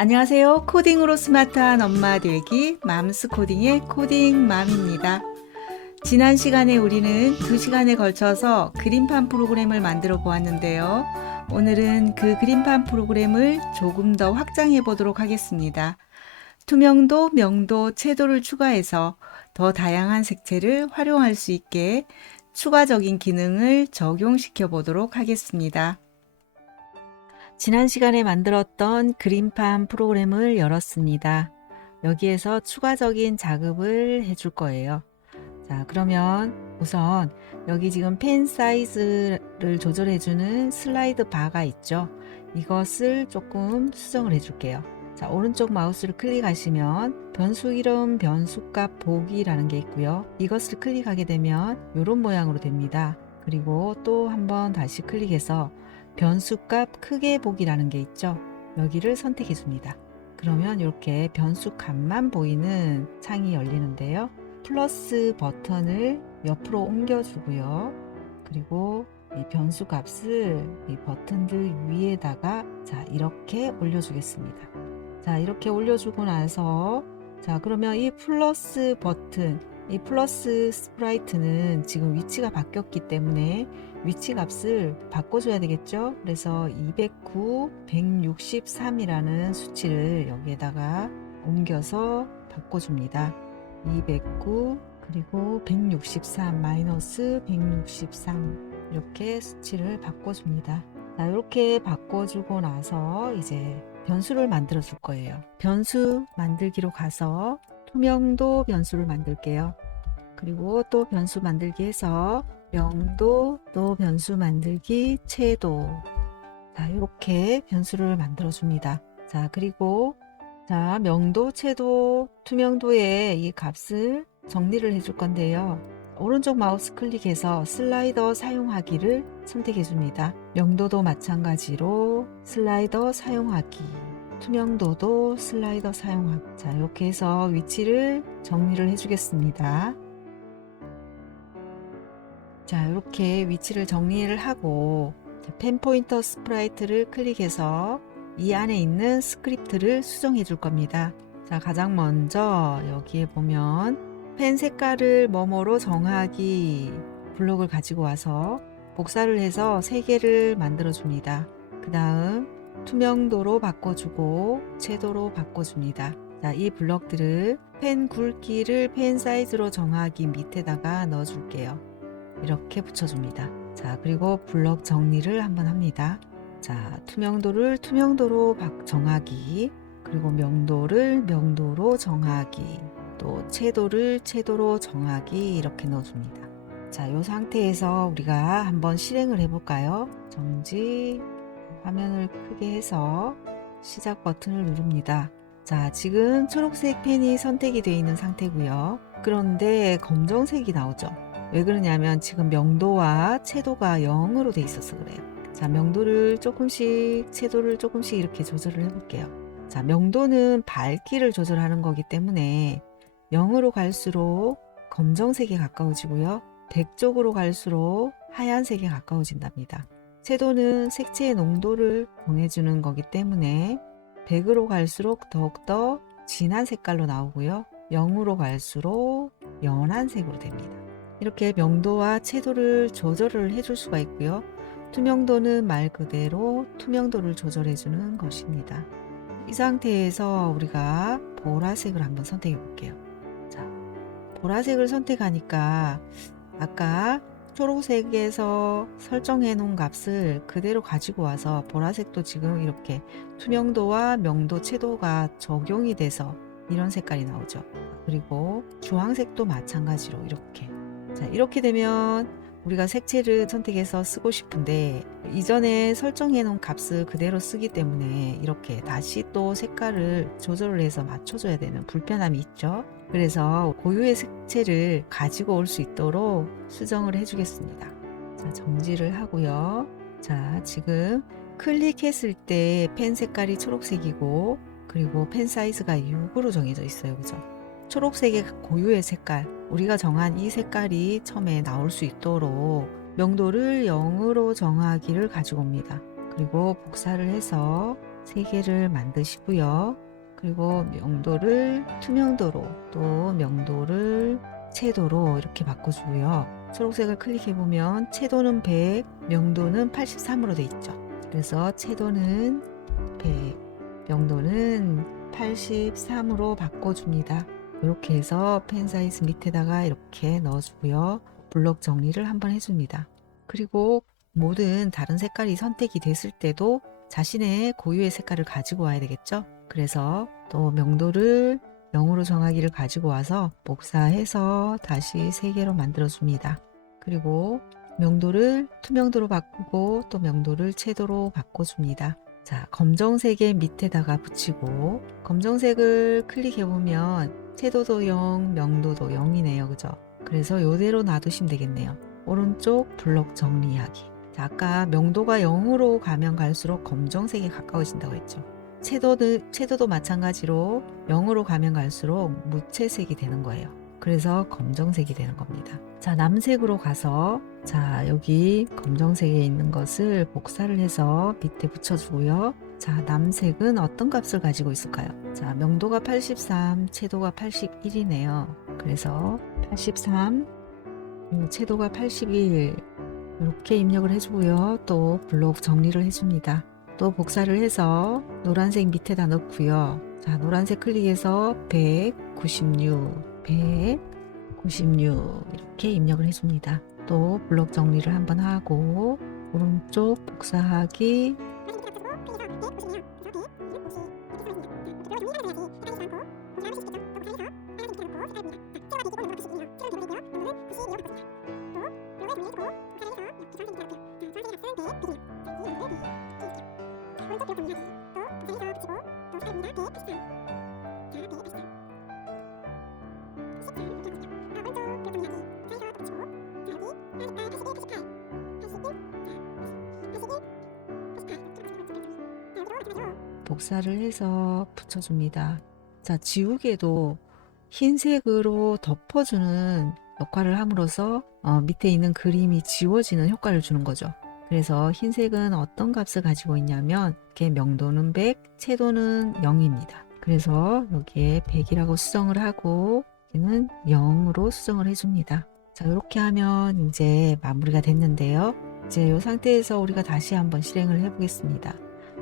안녕하세요. 코딩으로 스마트한 엄마 되기 맘스 코딩의 코딩맘입니다. 지난 시간에 우리는 2시간에 걸쳐서 그림판 프로그램을 만들어 보았는데요. 오늘은 그 그림판 프로그램을 조금 더 확장해 보도록 하겠습니다. 투명도, 명도, 채도를 추가해서 더 다양한 색채를 활용할 수 있게 추가적인 기능을 적용시켜 보도록 하겠습니다. 지난 시간에 만들었던 그림판 프로그램을 열었습니다. 여기에서 추가적인 작업을 해줄 거예요. 자, 그러면 우선 여기 지금 펜 사이즈를 조절해주는 슬라이드 바가 있죠. 이것을 조금 수정을 해줄게요. 자, 오른쪽 마우스를 클릭하시면 변수 이름, 변수값 보기라는 게 있고요. 이것을 클릭하게 되면 이런 모양으로 됩니다. 그리고 또 한번 다시 클릭해서 변수값 크게 보기라는 게 있죠. 여기를 선택해 줍니다. 그러면 이렇게 변수값만 보이는 창이 열리는데요. 플러스 버튼을 옆으로 옮겨 주고요. 그리고 이 변수값을 이 버튼들 위에다가 이렇게 올려주겠습니다. 자, 이렇게 올려주고 나서 그러면 이 플러스 버튼, 이 플러스 스프라이트는 지금 위치가 바뀌었기 때문에 위치 값을 바꿔줘야 되겠죠. 그래서 209, 163이라는 수치를 여기에다가 옮겨서 바꿔줍니다. 209 그리고 163 마이너스 163 이렇게 수치를 바꿔줍니다. 자, 이렇게 바꿔주고 나서 이제 변수를 만들어 줄 거예요. 변수 만들기로 가서 투명도 변수를 만들게요. 그리고 또 변수 만들기 해서 명도, 또 변수 만들기, 채도. 자, 이렇게 변수를 만들어 줍니다. 자, 그리고 명도, 채도, 투명도의 이 값을 정리를 해줄 건데요. 오른쪽 마우스 클릭해서 슬라이더 사용하기를 선택해 줍니다. 명도도 마찬가지로 슬라이더 사용하기, 투명도도 슬라이더 사용하기. 자, 이렇게 해서 위치를 정리를 해주겠습니다. 자, 이렇게 위치를 정리를 하고 펜 포인터 스프라이트를 클릭해서 이 안에 있는 스크립트를 수정해 줄 겁니다. 자, 가장 먼저 여기에 보면 펜 색깔을 뭐뭐로 정하기 블록을 가지고 와서 복사를 해서 3개를 만들어 줍니다. 그 다음 투명도로 바꿔주고 채도로 바꿔줍니다. 자, 이 블록들을 펜 굵기를 펜 사이즈로 정하기 밑에다가 넣어 줄게요. 이렇게 붙여줍니다. 자, 그리고 블록 정리를 한번 합니다. 자, 투명도를 투명도로 정하기, 그리고 명도를 명도로 정하기, 또 채도를 채도로 정하기 이렇게 넣어줍니다. 자, 이 상태에서 우리가 한번 실행을 해볼까요? 정지, 화면을 크게 해서 시작 버튼을 누릅니다. 자, 지금 초록색 펜이 선택이 되어 있는 상태고요. 그런데 검정색이 나오죠. 왜 그러냐면 지금 명도와 채도가 0으로 돼 있어서 그래요. 자, 명도를 조금씩, 채도를 조금씩 이렇게 조절을 해볼게요. 자, 명도는 밝기를 조절하는 거기 때문에 0으로 갈수록 검정색에 가까워지고요. 100 쪽으로 갈수록 하얀색에 가까워진답니다. 채도는 색채의 농도를 정해주는 거기 때문에 100으로 갈수록 더욱더 진한 색깔로 나오고요. 0으로 갈수록 연한 색으로 됩니다. 이렇게 명도와 채도를 조절을 해줄 수가 있고요. 투명도는 말 그대로 투명도를 조절해 주는 것입니다. 이 상태에서 우리가 보라색을 한번 선택해 볼게요. 자, 보라색을 선택하니까 아까 초록색에서 설정해 놓은 값을 그대로 가지고 와서 보라색도 지금 이렇게 투명도와 명도, 채도가 적용이 돼서 이런 색깔이 나오죠. 그리고 주황색도 마찬가지로 이렇게 되면 우리가 색채를 선택해서 쓰고 싶은데 이전에 설정해 놓은 값을 그대로 쓰기 때문에 이렇게 다시 또 색깔을 조절을 해서 맞춰줘야 되는 불편함이 있죠. 그래서 고유의 색채를 가지고 올 수 있도록 수정을 해주겠습니다. 자, 정지를 하고요. 자, 지금 클릭했을 때 펜 색깔이 초록색이고 그리고 펜 사이즈가 6으로 정해져 있어요. 그죠? 초록색의 고유의 색깔, 우리가 정한 이 색깔이 처음에 나올 수 있도록 명도를 0으로 정하기를 가지고 옵니다. 그리고 복사를 해서 3개를 만드시고요. 그리고 명도를 투명도로 또 명도를 채도로 이렇게 바꿔주고요. 초록색을 클릭해보면 채도는 100, 명도는 83으로 돼 있죠. 그래서 채도는 100, 명도는 83으로 바꿔줍니다. 이렇게 해서 펜 사이즈 밑에다가 이렇게 넣어주고요. 블록 정리를 한번 해줍니다. 그리고 모든 다른 색깔이 선택이 됐을 때도 자신의 고유의 색깔을 가지고 와야 되겠죠. 그래서 또 명도를 0으로 정하기를 가지고 와서 복사해서 다시 3개로 만들어 줍니다. 그리고 명도를 투명도로 바꾸고 또 명도를 채도로 바꿔줍니다. 자, 검정색의 밑에다가 붙이고 검정색을 클릭해 보면 채도도 0, 명도도 0이네요. 그죠? 그래서 이대로 놔두시면 되겠네요. 오른쪽 블록 정리하기. 자, 아까 명도가 0으로 가면 갈수록 검정색에 가까워진다고 했죠. 채도도 마찬가지로 0으로 가면 갈수록 무채색이 되는 거예요. 그래서 검정색이 되는 겁니다. 자, 남색으로 가서 자, 여기 검정색에 있는 것을 복사를 해서 밑에 붙여주고요. 자, 남색은 어떤 값을 가지고 있을까요? 자, 명도가 83, 채도가 81이네요. 그래서 83, 채도가 81 이렇게 입력을 해주고요. 또 블록 정리를 해줍니다. 또 복사를 해서 노란색 밑에다 넣고요. 자, 노란색 클릭해서 196, 196 이렇게 입력을 해줍니다. 또 블록 정리를 한번 하고 오른쪽 복사하기 복사를 해서 붙여줍니다. 자, 지우개도 흰색으로 덮어주는 역할을 함으로써 밑에 있는 그림이 지워지는 효과를 주는 거죠. 그래서 흰색은 어떤 값을 가지고 있냐면 이렇게 명도는 100, 채도는 0입니다. 그래서 여기에 100이라고 수정을 하고 여기는 0으로 수정을 해줍니다. 자, 이렇게 하면 이제 마무리가 됐는데요. 이제 이 상태에서 우리가 다시 한번 실행을 해보겠습니다.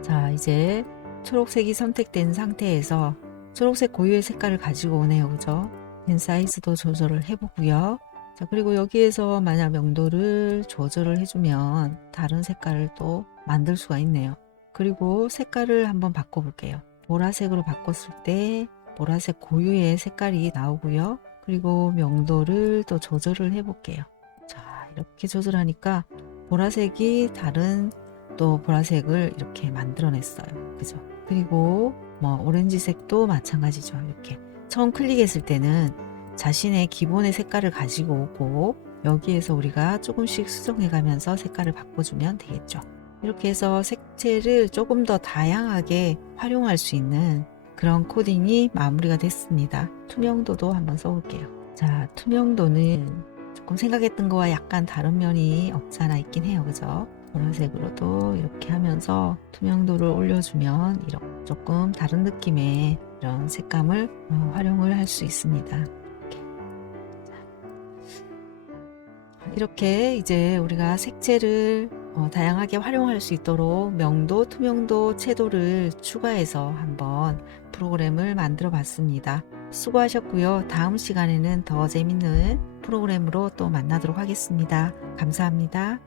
자, 이제 초록색이 선택된 상태에서 초록색 고유의 색깔을 가지고 오네요. 그죠? 펜 사이즈도 조절을 해보고요. 자, 그리고 여기에서 만약 명도를 조절을 해주면 다른 색깔을 또 만들 수가 있네요. 그리고 색깔을 한번 바꿔볼게요. 보라색으로 바꿨을 때 보라색 고유의 색깔이 나오고요. 그리고 명도를 또 조절을 해볼게요. 자, 이렇게 조절하니까 보라색이 다른 또 보라색을 이렇게 만들어냈어요. 그죠? 그리고 뭐 오렌지색도 마찬가지죠. 이렇게 처음 클릭했을 때는 자신의 기본의 색깔을 가지고 오고 여기에서 우리가 조금씩 수정해 가면서 색깔을 바꿔주면 되겠죠. 이렇게 해서 색채를 조금 더 다양하게 활용할 수 있는 그런 코딩이 마무리가 됐습니다. 투명도도 한번 써볼게요. 자, 투명도는 조금 생각했던 거와 약간 다른 면이 없지 않아 있긴 해요. 그죠? 보라색으로도 이렇게 하면서 투명도를 올려주면 이렇게 조금 다른 느낌의 이런 색감을 활용을 할 수 있습니다. 이렇게 이제 우리가 색채를 다양하게 활용할 수 있도록 명도, 투명도, 채도를 추가해서 한번 프로그램을 만들어 봤습니다. 수고하셨고요. 다음 시간에는 더 재밌는 프로그램으로 또 만나도록 하겠습니다. 감사합니다.